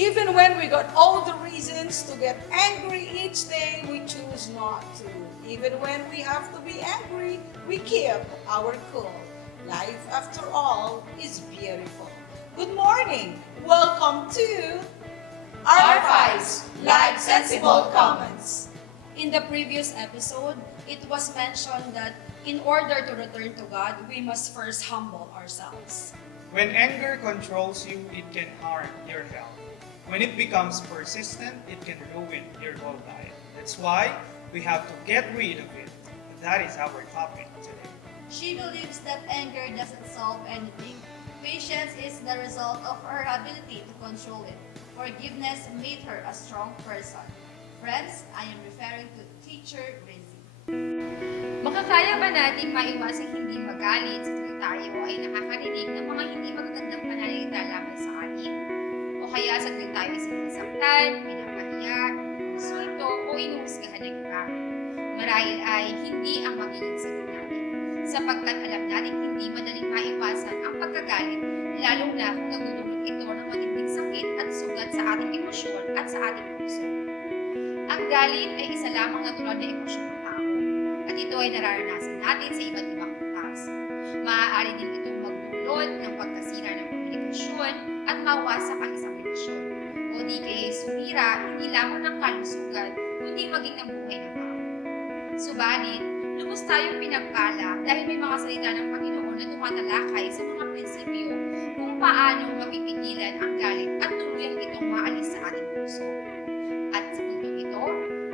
Even when we got all the reasons to get angry each day, we choose not to. Even when we have to be angry, we keep our cool. Life, after all, is beautiful. Good morning. Welcome to R5's Live Sensible Comments. In the previous episode, it was mentioned that in order to return to God, we must first humble ourselves. When anger controls you, it can harm your health. When it becomes persistent, it can ruin your whole life. That's why we have to get rid of it. That is our topic today. She believes that anger doesn't solve anything. Patience is the result of her ability to control it. Forgiveness made her a strong person. Friends, I am referring to teacher Rizzy. Makakaya ba nating maiwasang hindi magalit sa tuwing tayo ay nakakarinig ng mga hindi magagandang pananalita laban sa atin? O kaya sa tuwing tayo ay sinasaktan, pinapahiya, insulto o inuhusgahan ng iba? Marahil ay hindi ang magiging sagot natin, sapagkat alam natin hindi madaling maiwasan ang pagkagalit, lalong na kung nagdudulot ito ng matinding sakit at sugat sa ating emosyon at sa ating puso. Ang galit ay isa lamang natural na emosyon ng tao, at ito ay nararanasan natin sa iba't ibang antas. Maaari din itong magdulot ng pagkasira ng komunikasyon at mawasak ang isang relasyon, o di kaya sumira hindi lamang ng kalusugan, kundi maging ng buhay ng tao. Subalit, lubos tayong pinagpala dahil may mga salita ng Panginoon na tumatalakay sa mga prinsipyo kung paano mapipigilan ang galit at tuluyang itong maalis sa ating puso. At sa puntong ito,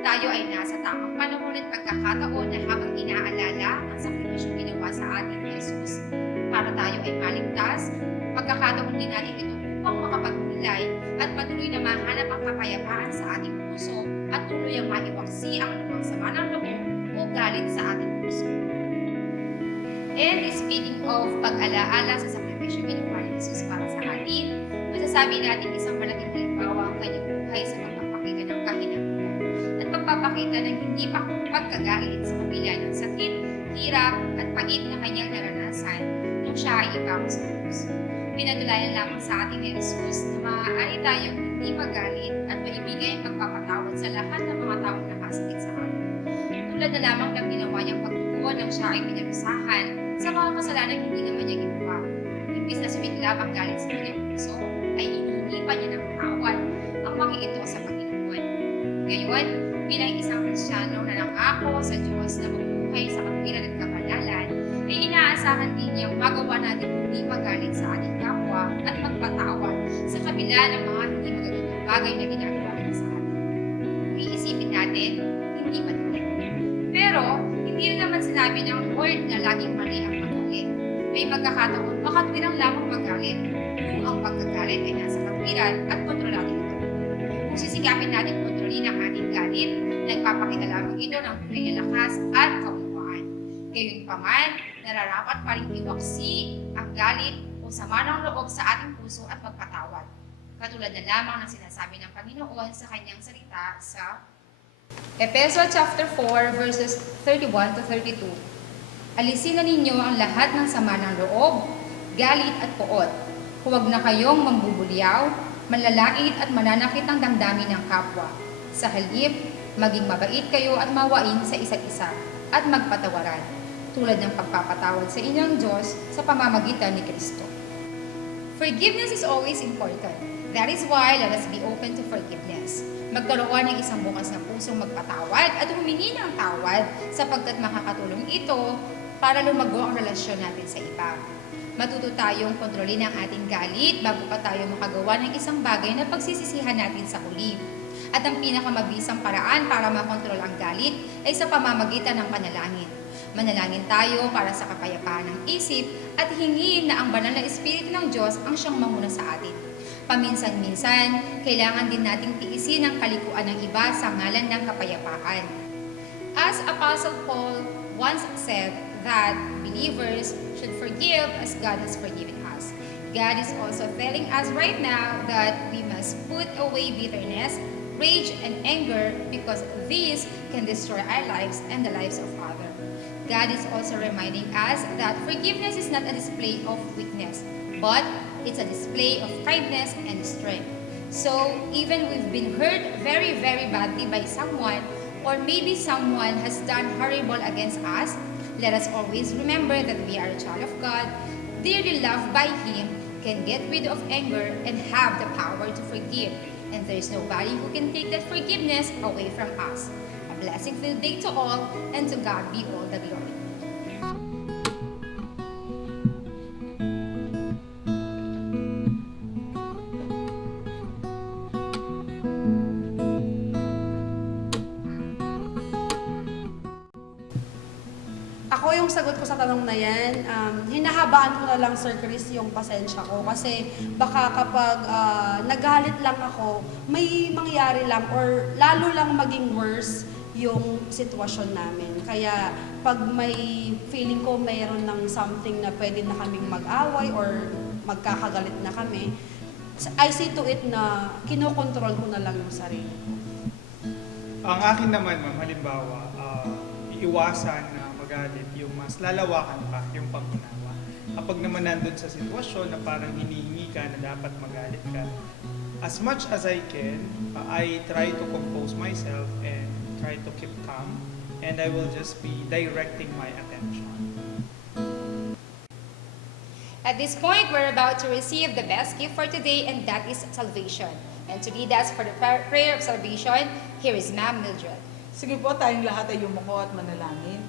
tayo ay nasa tamang panahon at pagkakataon na habang inaalala ang sakripisyong ginawa sa ating Jesus para tayo ay maligtas, pagkakataon din natin ito upang makapagpilay at patuloy na mahanap ang kapayapaan sa ating puso at tuluyang maiwaksi ang anumang sama ng loob o galit sa ating puso. And speaking of pag-alaala sa sakripisyong ginawa ni Jesus para sa atin, masasabi natin isang malaking halimbawa ang kanyang buhay sa pagpapakita ng kahinatnan at pagpapakita ng hindi pagkagalit sa kabila ng sakit, hirap at pagit na kanyang naranasan nung siya ay ipako sa krus. Pinatulayan lamang sa atin ni Jesus na maaari tayong hindi magalit at maibigay ang pagpapatawad sa lahat ng mga taong nakasakit sa atin. Tulad na lamang ng ginawa niyang pagtugon nang siya ay pinarusahan sa mga kasalanang hindi naman niya ginawa. Imbis na sumiklab ang galit sa kanyang puso, ay inunipan niya ng tawad ang mga ito sa Panginoon. Ngayon, bilang isang Kristiyano na nangako sa Diyos na mabuhay sa katwiran at kabanalan, ay inaasahan din niyang magawa natin hindi magalit sa ating kapwa at magpatawad sa kabila ng mga hindi magagandang bagay na ginagawa niya sa atin. Kung iisipin natin, hindi madali. Pero, hindi rin naman sinabi ng Lord na laging mali ang magalit. May magkakataon, makatwirang lamang magalit kung ang pagkagalit ay nasa katwiran at kontrolatin ito. Kung sisikapin natin kontrolin ang ating galit, nagpapakita lamang ito ng tunay na lakas at kaunawaan. Gayunpaman, nararapat pa rin iwaksi ang galit o sama ng loob sa ating puso at magpatawad. Katulad na lamang ng sinasabi ng Panginoon sa kanyang salita sa Efeso chapter 4 verses 31 to 32. Alisin na ninyo ang lahat ng sama ng loob, galit at poot. Huwag na kayong mambubulyaw, manlalait at mananakit ng damdamin ng kapwa. Sa halip, maging mabait kayo at mawain sa isa't isa at magpatawaran, tulad ng pagpapatawad sa inyong Diyos sa pamamagitan ni Kristo. Forgiveness is always important. That is why let us be open to forgiveness. Magkaroon ng isang bukas na pusong magpatawad at humingi ng tawad sapagkat makakatulong ito para lumago ang relasyon natin sa iba. Matuto tayong kontrolin ang ating galit bago pa tayo makagawa ng isang bagay na pagsisisihan natin sa huli. At ang pinakamabisang paraan para makontrol ang galit ay sa pamamagitan ng panalangin. Manalangin tayo para sa kapayapaan ng isip at hingin na ang banal na Espiritu ng Diyos ang siyang manguna sa atin. Paminsan-minsan, kailangan din nating tiisin ang kalikuan ng iba sa ngalan ng kapayapaan. As Apostle Paul once said that believers should forgive as God has forgiven us. God is also telling us right now that we must put away bitterness, rage, and anger because these can destroy our lives and the lives of others. God is also reminding us that forgiveness is not a display of weakness, but it's a display of kindness and strength. So so, even we've been hurt very, very badly by someone, or maybe someone has done horrible against us, let us always remember that we are a child of God, dearly loved by Him, can get rid of anger, and have the power to forgive. And there is nobody who can take that forgiveness away from us. A blessing-filled day to all, and to God be all the glory. Ako yung sagot ko sa tanong na yan, hinahabaan ko na lang, Sir Chris, yung pasensya ko. Kasi baka kapag nagalit lang ako, may mangyari lang or lalo lang maging worse yung sitwasyon namin. Kaya pag may feeling ko mayroon ng something na pwede na kaming mag-away or magkakagalit na kami, I see to it na kinokontrol ko na lang yung sarili ko. Ang akin naman, ma'am, halimbawa, iiwasan na magalit, yung mas lalawakan pa yung pangunawa. Kapag naman nandun sa sitwasyon na parang hinihingi ka na dapat magalit ka, as much as I can, I try to compose myself and try to keep calm, and I will just be directing my attention. At this point, we're about to receive the best gift for today, and that is salvation. And to lead us for the prayer of salvation, here is Ma'am Mildred. Sige po, tayong lahat ay yumuko at manalangin.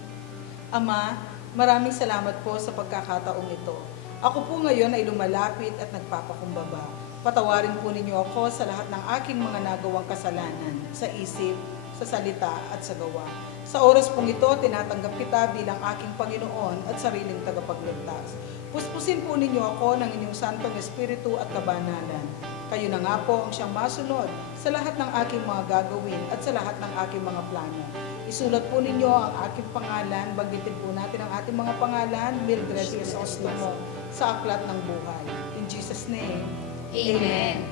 Ama, maraming salamat po sa pagkakataong ito. Ako po ngayon ay lumalapit at nagpapakumbaba. Patawarin po ninyo ako sa lahat ng aking mga nagawang kasalanan, sa isip, sa salita at sa gawa. Sa oras pong ito, tinatanggap kita bilang aking Panginoon at sariling tagapagligtas. Puspusin po ninyo ako ng inyong Santong Espiritu at kabanalan. Kayo na nga po ang siyang masunod sa lahat ng aking mga gagawin at sa lahat ng aking mga plano. Isulat po ninyo ang aking pangalan, banggitin po natin ang ating mga pangalan, Mildred Crisostomo, sa aklat ng buhay. In Jesus' name, Amen.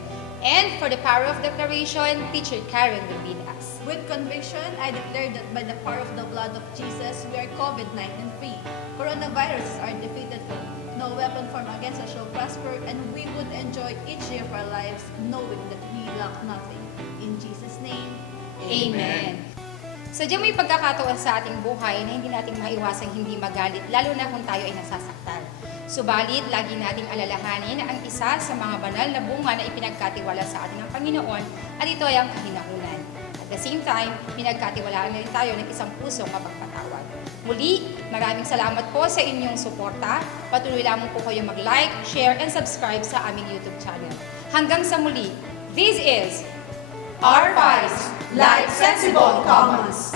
And for the power of declaration, Teacher Karen will lead us. With conviction, I declare that by the power of the blood of Jesus, we are COVID-19 free. Coronaviruses are defeated. No weapon formed against us shall prosper, and we would enjoy each day of our lives knowing that we lack nothing. In Jesus' name, Amen. Sadyang may pagkakataon sa ating buhay na hindi natin maiwasang hindi magalit, lalo na kung tayo ay nasasaktan. Subalit, lagi nating alalahanin ang isa sa mga banal na bunga na ipinagkatiwala sa atin ng Panginoon, at ito ay ang kahinahunan. At the same time, pinagkatiwalaan na rin tayo ng isang pusong mapagpatawad. Muli, maraming salamat po sa inyong suporta. Patuloy lamang po kayo mag-like, share, and subscribe sa aming YouTube channel. Hanggang sa muli, this is our Vice, like sensible comments.